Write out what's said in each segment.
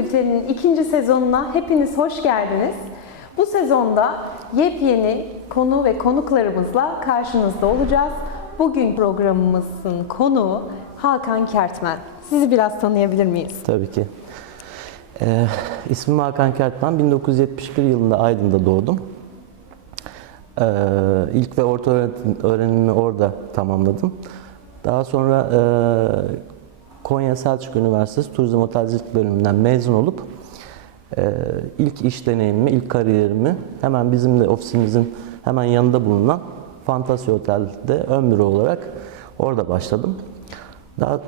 Bülteni'nin ikinci sezonuna hepiniz hoş geldiniz. Bu sezonda yepyeni konu ve konuklarımızla karşınızda olacağız. Bugün programımızın konuğu Hakan Kertmen. Sizi biraz tanıyabilir miyiz? Tabii ki. Ee, ismim Hakan Kertman. 1971 yılında Aydın'da doğdum. Ee, ilk ve orta öğrenimimi orada tamamladım. Daha sonra e, Konya Selçuk Üniversitesi Turizm Otelcilik bölümünden mezun olup e, ilk iş deneyimimi, ilk kariyerimi hemen bizim de ofisimizin hemen yanında bulunan Fantasy Otel'de ön büro olarak orada başladım. Daha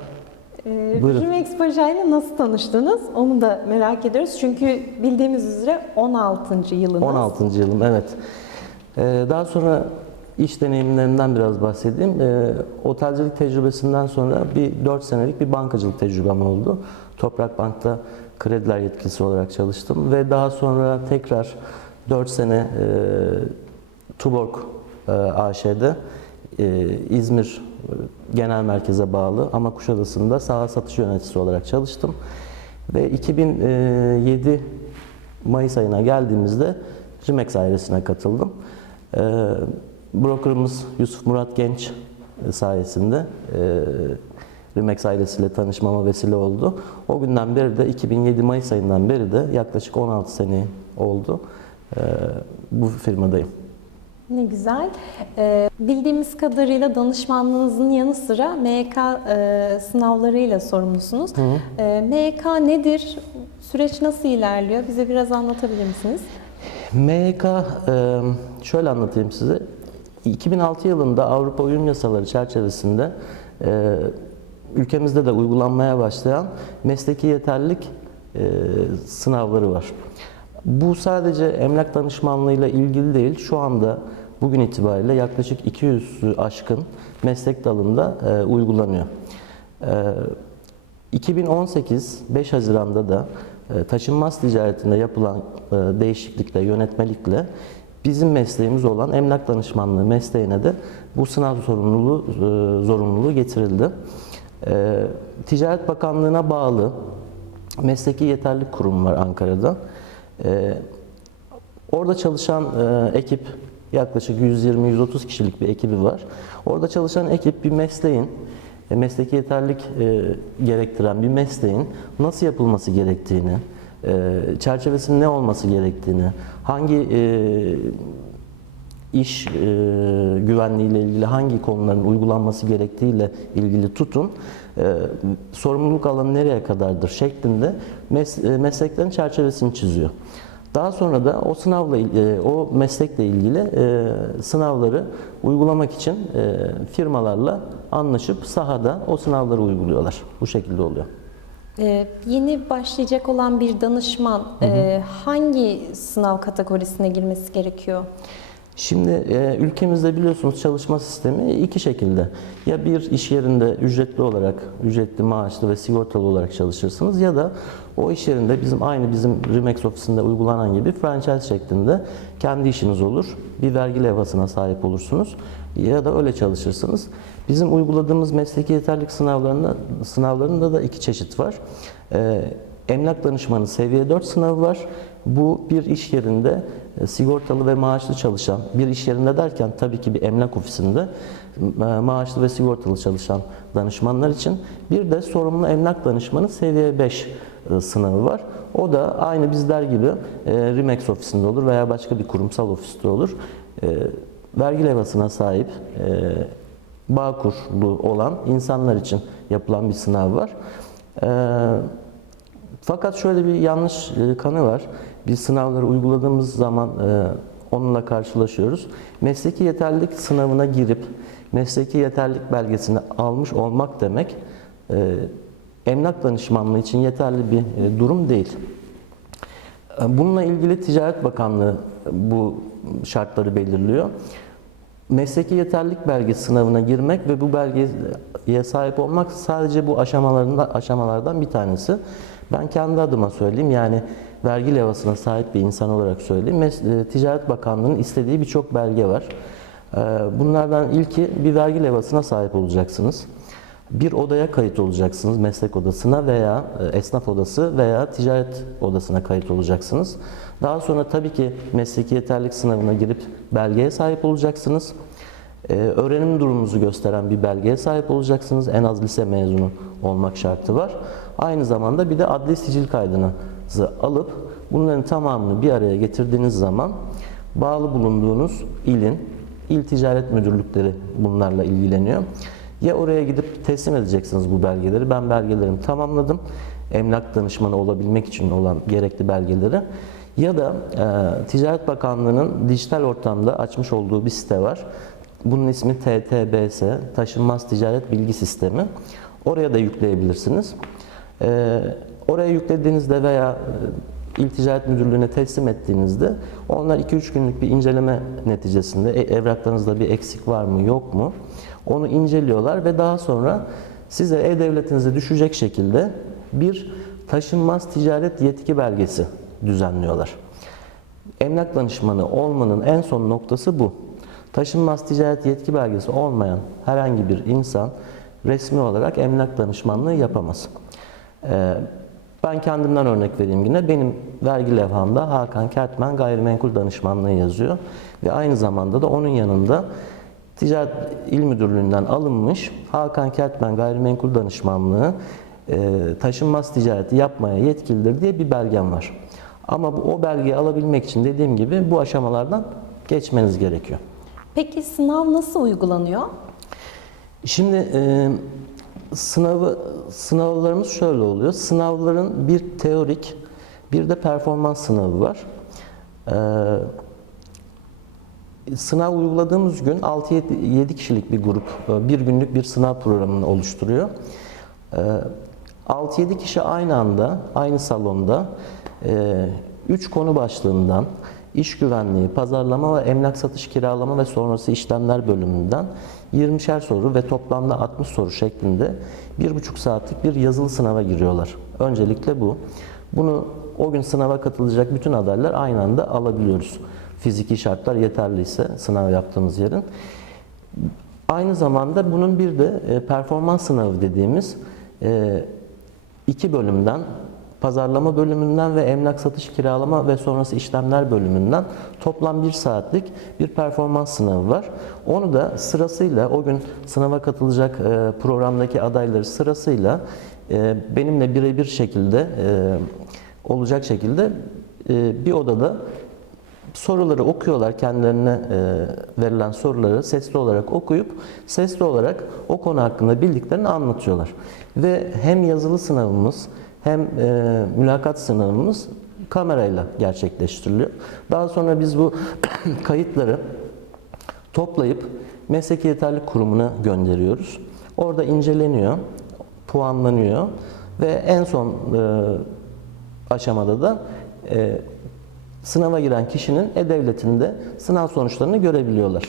Ee, Buyurun. Paşa ile nasıl tanıştınız? Onu da merak ediyoruz. Çünkü bildiğimiz üzere 16. yılınız. 16. yılım evet. Ee, daha sonra iş deneyimlerinden biraz bahsedeyim. Ee, otelcilik tecrübesinden sonra bir 4 senelik bir bankacılık tecrübem oldu. Toprak Bank'ta krediler yetkilisi olarak çalıştım ve daha sonra tekrar 4 sene e, Tuborg e, AŞ'de e, İzmir e, Genel Merkez'e bağlı ama Kuşadası'nda saha satış yöneticisi olarak çalıştım. Ve 2007 Mayıs ayına geldiğimizde Rimex ailesine katıldım. Ee, brokerımız Yusuf Murat Genç e, sayesinde e, Rimex ailesiyle tanışmama vesile oldu. O günden beri de 2007 Mayıs ayından beri de yaklaşık 16 sene oldu. Ee, bu firmadayım. Ne güzel. Ee, bildiğimiz kadarıyla danışmanlığınızın yanı sıra MYK e, sınavlarıyla sorumlusunuz. Ee, MYK nedir? Süreç nasıl ilerliyor? Bize biraz anlatabilir misiniz? MYK, e, şöyle anlatayım size. 2006 yılında Avrupa Uyum Yasaları çerçevesinde e, ülkemizde de uygulanmaya başlayan mesleki yeterlilik e, sınavları var. Bu sadece emlak danışmanlığıyla ilgili değil, şu anda bugün itibariyle yaklaşık 200 aşkın meslek dalında e, uygulanıyor. E, 2018 5 Haziran'da da e, taşınmaz ticaretinde yapılan e, değişiklikle, yönetmelikle bizim mesleğimiz olan emlak danışmanlığı mesleğine de bu sınav sorumluluğu e, zorunluluğu getirildi. E, Ticaret Bakanlığı'na bağlı mesleki yeterlilik kurumu var Ankara'da. E, Orada çalışan e, ekip yaklaşık 120-130 kişilik bir ekibi var. Orada çalışan ekip bir mesleğin, e, mesleki yeterlik e, gerektiren bir mesleğin nasıl yapılması gerektiğini, çerçevesinin ne olması gerektiğini, hangi e, iş e, güvenliğiyle ilgili hangi konuların uygulanması gerektiğiyle ilgili tutun, e, sorumluluk alanı nereye kadardır şeklinde mes- e, mesleklerin çerçevesini çiziyor. Daha sonra da o sınavla e, o meslekle ilgili e, sınavları uygulamak için e, firmalarla anlaşıp sahada o sınavları uyguluyorlar. Bu şekilde oluyor. Ee, yeni başlayacak olan bir danışman e, hangi sınav kategorisine girmesi gerekiyor? Şimdi e, ülkemizde biliyorsunuz çalışma sistemi iki şekilde. Ya bir iş yerinde ücretli olarak, ücretli maaşlı ve sigortalı olarak çalışırsınız ya da o iş yerinde bizim aynı bizim Rimex ofisinde uygulanan gibi franchise şeklinde kendi işiniz olur. Bir vergi levhasına sahip olursunuz ya da öyle çalışırsınız. Bizim uyguladığımız mesleki yeterlilik sınavlarında sınavlarında da iki çeşit var. E, Emlak danışmanı seviye 4 sınavı var. Bu bir iş yerinde e, sigortalı ve maaşlı çalışan, bir iş yerinde derken tabii ki bir emlak ofisinde maaşlı ve sigortalı çalışan danışmanlar için bir de sorumlu emlak danışmanı seviye 5 e, sınavı var. O da aynı bizler gibi e, Rimex ofisinde olur veya başka bir kurumsal ofiste olur. Vergi levhasına sahip Bağkurlu olan insanlar için yapılan bir sınav var. E, fakat şöyle bir yanlış e, kanı var. Biz sınavları uyguladığımız zaman e, onunla karşılaşıyoruz. Mesleki yeterlilik sınavına girip mesleki yeterlilik belgesini almış olmak demek e, emlak danışmanlığı için yeterli bir e, durum değil. Bununla ilgili Ticaret Bakanlığı bu şartları belirliyor. Mesleki yeterlilik belgesi sınavına girmek ve bu belgeye sahip olmak sadece bu aşamalarında aşamalardan bir tanesi. Ben kendi adıma söyleyeyim yani vergi levhasına sahip bir insan olarak söyleyeyim. Mes- e, Ticaret Bakanlığı'nın istediği birçok belge var. E, Bunlardan ilki bir vergi levhasına sahip olacaksınız. Bir odaya kayıt olacaksınız, meslek odasına veya e, esnaf odası veya ticaret odasına kayıt olacaksınız. Daha sonra tabii ki mesleki yeterlilik sınavına girip belgeye sahip olacaksınız. Ee, öğrenim durumunuzu gösteren bir belgeye sahip olacaksınız. En az lise mezunu olmak şartı var. Aynı zamanda bir de adli sicil kaydınızı alıp bunların tamamını bir araya getirdiğiniz zaman bağlı bulunduğunuz ilin il ticaret müdürlükleri bunlarla ilgileniyor. Ya oraya gidip teslim edeceksiniz bu belgeleri. Ben belgelerimi tamamladım. Emlak danışmanı olabilmek için olan gerekli belgeleri. Ya da e, Ticaret Bakanlığı'nın dijital ortamda açmış olduğu bir site var. Bunun ismi TTBS, Taşınmaz Ticaret Bilgi Sistemi. Oraya da yükleyebilirsiniz. Ee, oraya yüklediğinizde veya e, İl Ticaret Müdürlüğü'ne teslim ettiğinizde onlar 2-3 günlük bir inceleme neticesinde e, evraklarınızda bir eksik var mı yok mu onu inceliyorlar ve daha sonra size e-devletinize düşecek şekilde bir taşınmaz ticaret yetki belgesi düzenliyorlar. Emlak danışmanı olmanın en son noktası bu. Taşınmaz ticaret yetki belgesi olmayan herhangi bir insan resmi olarak emlak danışmanlığı yapamaz. Ee, ben kendimden örnek vereyim yine. Benim vergi levhamda Hakan Kertmen gayrimenkul danışmanlığı yazıyor. Ve aynı zamanda da onun yanında Ticaret İl Müdürlüğü'nden alınmış Hakan Kertmen gayrimenkul danışmanlığı e, taşınmaz ticareti yapmaya yetkilidir diye bir belgem var. Ama bu, o belgeyi alabilmek için dediğim gibi bu aşamalardan geçmeniz gerekiyor. Peki sınav nasıl uygulanıyor? Şimdi e, sınavı sınavlarımız şöyle oluyor. Sınavların bir teorik, bir de performans sınavı var. E, sınav uyguladığımız gün 6-7 kişilik bir grup, e, bir günlük bir sınav programını oluşturuyor. E, 6-7 kişi aynı anda, aynı salonda 3 konu başlığından iş güvenliği, pazarlama ve emlak satış kiralama ve sonrası işlemler bölümünden 20'şer soru ve toplamda 60 soru şeklinde 1,5 saatlik bir yazılı sınava giriyorlar. Öncelikle bu. Bunu o gün sınava katılacak bütün adaylar aynı anda alabiliyoruz. Fiziki şartlar yeterliyse sınav yaptığımız yerin. Aynı zamanda bunun bir de e, performans sınavı dediğimiz e, iki bölümden pazarlama bölümünden ve emlak satış kiralama ve sonrası işlemler bölümünden toplam bir saatlik bir performans sınavı var. Onu da sırasıyla o gün sınava katılacak e, programdaki adayları sırasıyla e, benimle birebir şekilde e, olacak şekilde bir odada soruları okuyorlar kendilerine verilen soruları sesli olarak okuyup sesli olarak o konu hakkında bildiklerini anlatıyorlar. Ve hem yazılı sınavımız hem e, mülakat sınavımız kamerayla gerçekleştiriliyor. Daha sonra biz bu kayıtları toplayıp mesleki yeterlilik kurumuna gönderiyoruz. Orada inceleniyor, puanlanıyor ve en son e, aşamada da e, sınava giren kişinin e-devletinde sınav sonuçlarını görebiliyorlar.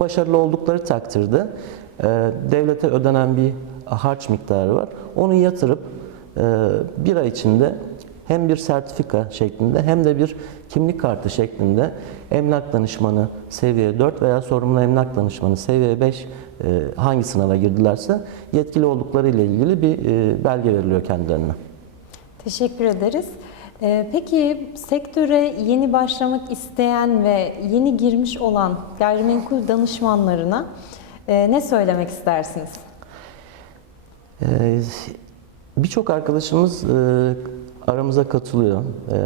Başarılı oldukları takdirde e, devlete ödenen bir harç miktarı var. Onu yatırıp bir ay içinde hem bir sertifika şeklinde hem de bir kimlik kartı şeklinde emlak danışmanı seviye 4 veya sorumlu emlak danışmanı seviye 5 e, hangi sınava girdilerse yetkili oldukları ile ilgili bir e, belge veriliyor kendilerine. Teşekkür ederiz. Ee, Peki sektöre yeni başlamak isteyen ve yeni girmiş olan gayrimenkul danışmanlarına e, ne söylemek istersiniz? Ee, Birçok arkadaşımız e, aramıza katılıyor e,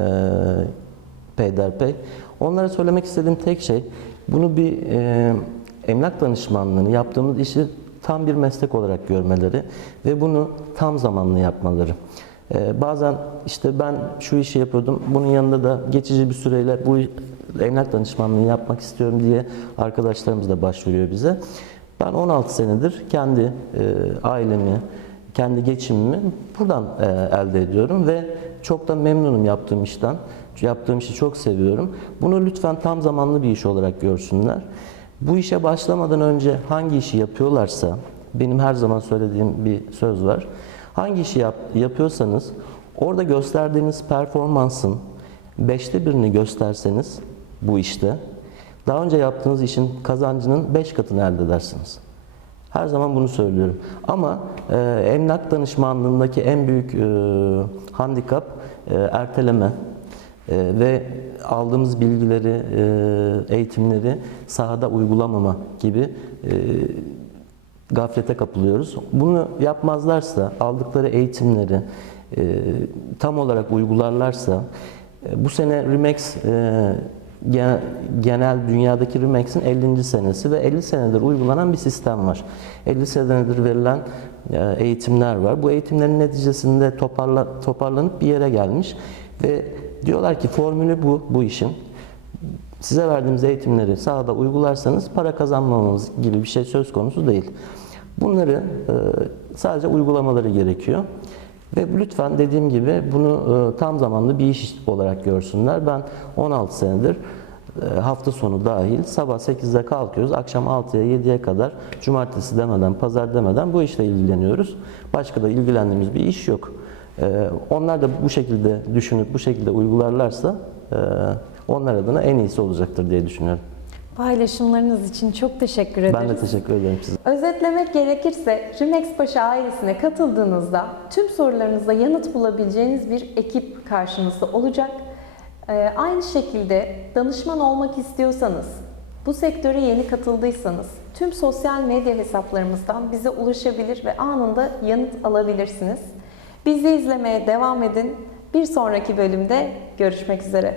peyderpey. Onlara söylemek istediğim tek şey, bunu bir e, emlak danışmanlığını yaptığımız işi tam bir meslek olarak görmeleri ve bunu tam zamanlı yapmaları. E, bazen işte ben şu işi yapıyordum, bunun yanında da geçici bir süreyle bu emlak danışmanlığı yapmak istiyorum diye arkadaşlarımız da başvuruyor bize. Ben 16 senedir kendi e, ailemi, kendi geçimimi buradan e, elde ediyorum ve çok da memnunum yaptığım işten. Yaptığım işi çok seviyorum. Bunu lütfen tam zamanlı bir iş olarak görsünler. Bu işe başlamadan önce hangi işi yapıyorlarsa, benim her zaman söylediğim bir söz var. Hangi işi yap, yapıyorsanız orada gösterdiğiniz performansın beşte birini gösterseniz bu işte daha önce yaptığınız işin kazancının beş katını elde edersiniz. Her zaman bunu söylüyorum. Ama e, emlak danışmanlığındaki en büyük e, handikap e, erteleme e, ve aldığımız bilgileri, e, eğitimleri sahada uygulamama gibi e, gaflete kapılıyoruz. Bunu yapmazlarsa, aldıkları eğitimleri e, tam olarak uygularlarsa, e, bu sene Remax e, genel dünyadaki Remax'in 50. senesi ve 50 senedir uygulanan bir sistem var. 50 senedir verilen e, eğitimler var. Bu eğitimlerin neticesinde toparla, toparlanıp bir yere gelmiş ve diyorlar ki formülü bu, bu işin. Size verdiğimiz eğitimleri sahada uygularsanız para kazanmamamız gibi bir şey söz konusu değil. Bunları e, sadece uygulamaları gerekiyor. Ve lütfen dediğim gibi bunu e, tam zamanlı bir iş olarak görsünler. Ben 16 senedir e, hafta sonu dahil sabah 8'de kalkıyoruz. Akşam 6'ya 7'ye kadar cumartesi demeden, pazar demeden bu işle ilgileniyoruz. Başka da ilgilendiğimiz bir iş yok. E, Onlar da bu şekilde düşünüp bu şekilde uygularlarsa onlar adına en iyisi olacaktır diye düşünüyorum. Paylaşımlarınız için çok teşekkür ederiz. Ben de teşekkür ederim size. Özetlemek gerekirse Rimex Paşa ailesine katıldığınızda tüm sorularınıza yanıt bulabileceğiniz bir ekip karşınızda olacak. Ee, aynı şekilde danışman olmak istiyorsanız, bu sektöre yeni katıldıysanız tüm sosyal medya hesaplarımızdan bize ulaşabilir ve anında yanıt alabilirsiniz. Bizi izlemeye devam edin. Bir sonraki bölümde görüşmek üzere.